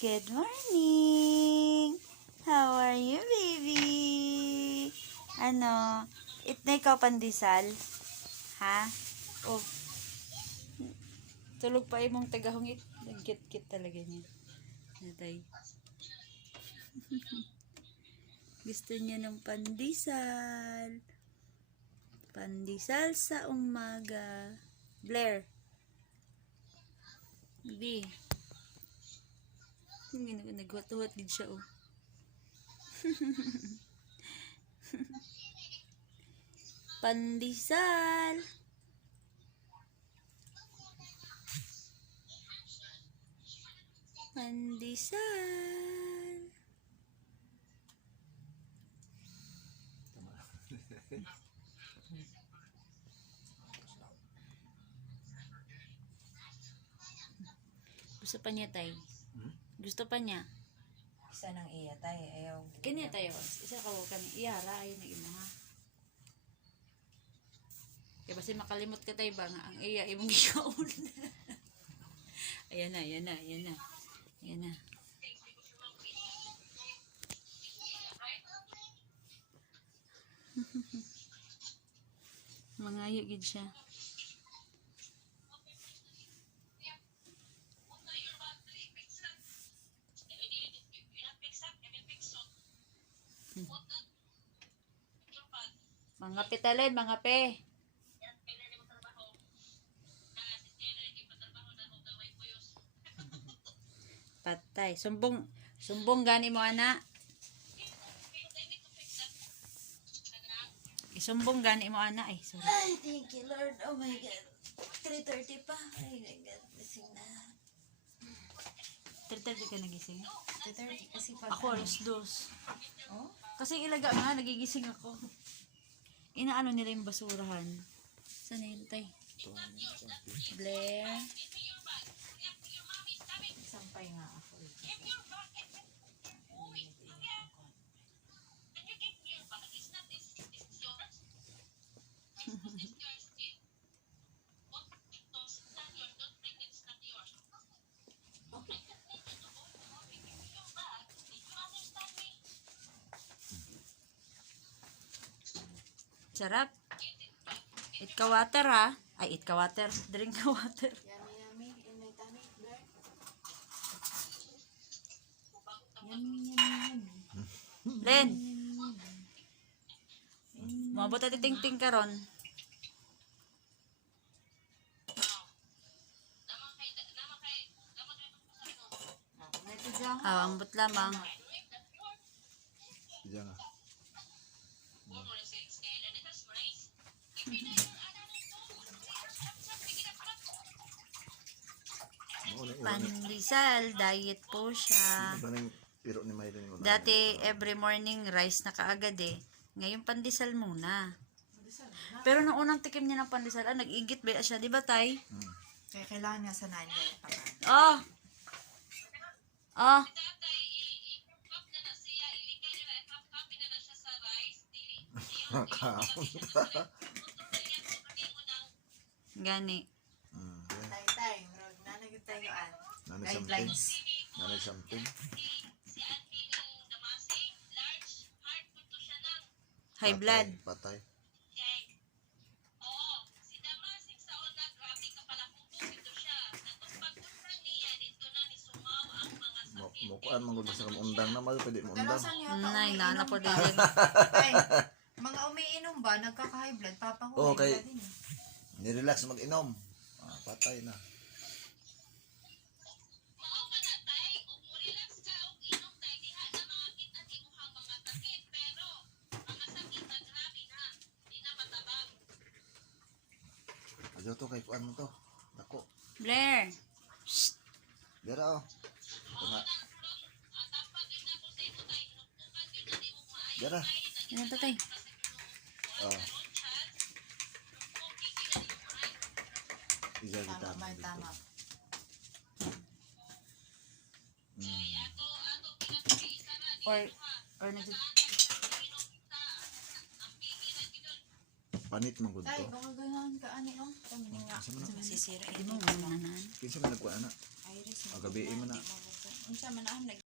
Good morning! How are you, baby? Ano? Na ikaw pandesal? Ha? Oh, tulog pa imong tagahungit. Nagkit-kit talaga niya. Natay. Gusto niya ng pandesal. Pandesal sa umaga. Blair. B. Nagwat-wat din siya, oh. Pandesal. Pandesal. Gusto pa niya, tay. Gusto pa niya. Isa nang iya tayo. Ayaw. Kanya tayo. Isa ka kani iyara ayon na imo, ha. Kaya basi makalimot ka tayo ba nga ang iya imong gikaon. Ayan na, ayan na, ayan na. Ayan na. Mangayo gid siya. Mga pitalin, mga pe. Patay. Sumbong gani mo, ana. Isumbong gani mo, ana. Ay, sorry. Ay, thank you, Lord. Oh my God. 3:30 pa. Ay, my God. Gising na. 3:30 ka nagising? 3:30 kasi pag... Ako, alas 2. Oh? Kasi ilaga nga, nagigising ako. Inaano nila yung basurahan. Saan yun, tay? Blair. Sampay nga ako. Sarap. Eat ka water, ha? Ay, eat ka water. Drink ka water. Yummy, yummy. In my tummy, Lord. Yummy, yummy, yummy. Len! Mabot at ting-ting ka ron. Ito dyan. Ambot lamang. Diyan nga. Pandesal, diet po siya. Ano ba nang piro ni Maylin mo? Dati, every morning, rice na kaagad eh. Ngayon, pandesal muna. Pero nung unang tikim niya ng pandesal, nag-igit ba siya? Di ba, tay? Kaya kailangan nga sanayin niya yung pagkain. Oh! Oh! Gani. Tay, Lord. Nanagit tayo an. Nanay Guidelines. Nanay something. High blood. Patay. Mukuan mangod sa undang na mayo pwede mo undang. Kalasan niya pa Nay, umiinom nana po ba? din. Tay, mga umiinom ba? Nagkaka-high blood? Papahuli Okay. ba din? Ni-relax mag-inom. Patay na. Ajo to kay kuan mo to. Dako. Blair. Dira oh. Tanga. Dira. Ano to, tay? Oh. Isa kita. Tama, may tama. Or Panit mangod Tay, to. baka ganahan ka, ani, oh. Kami nga. Asa man na? Masisira Di ito. mo mananan. Kinsa man nagkuan ana? Iris. Gabi mo na. Unsa man ang nag